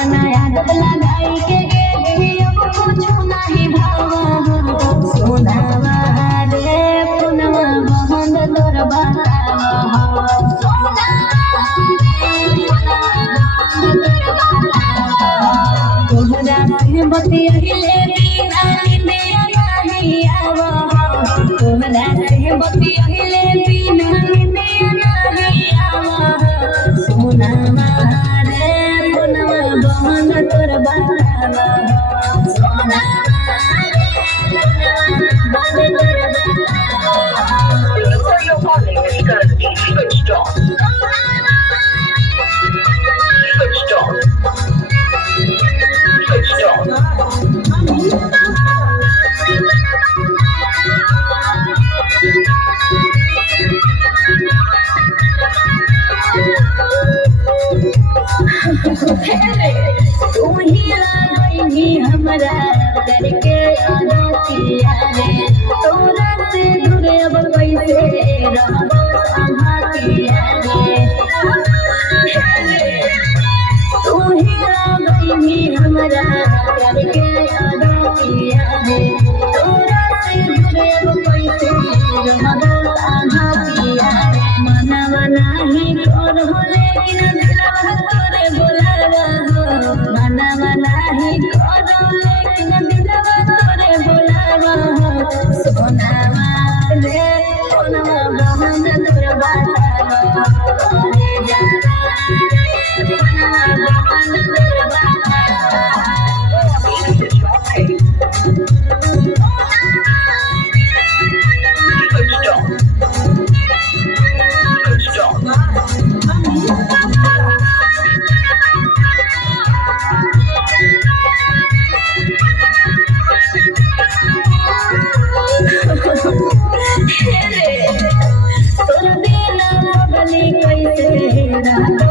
कवना आदत लगाई के गे अब कुछ नहीं भावा सोनावा रे पुनवा बहन तोर बतावा तोहरा से बतियाइले बिना निंदिया नहीं आवा तोहरा से बतियाइले बिना निंदिया नहीं आवा सोनावा रे पुनवा बहन तोर बतावा सोनावा रे पुनवा बहन तोर बतावा। The number you're calling is currently switched off. Switched off. Switched off. तू ही लागई हमरा करके आदतिया रे तोरा से दूर अब कैसे रहबो संगतिया रे तू ही लागई हमरा करके आदतिया रे तोरा से दूर अब कैसे रहबो संगतिया रे मनवा नाही कर हो लेकिन दिलवा तोरे बोलावा हो मनवा नाही कर लेकिन दिलवा तोरे बोलावा हो सोनावा रे सोनावा बहन तोर बतावा रे जाना रे सोनावा बहन तोर बतावा। Switched off. Switched off. तोर बिना बगली कैसे रहबो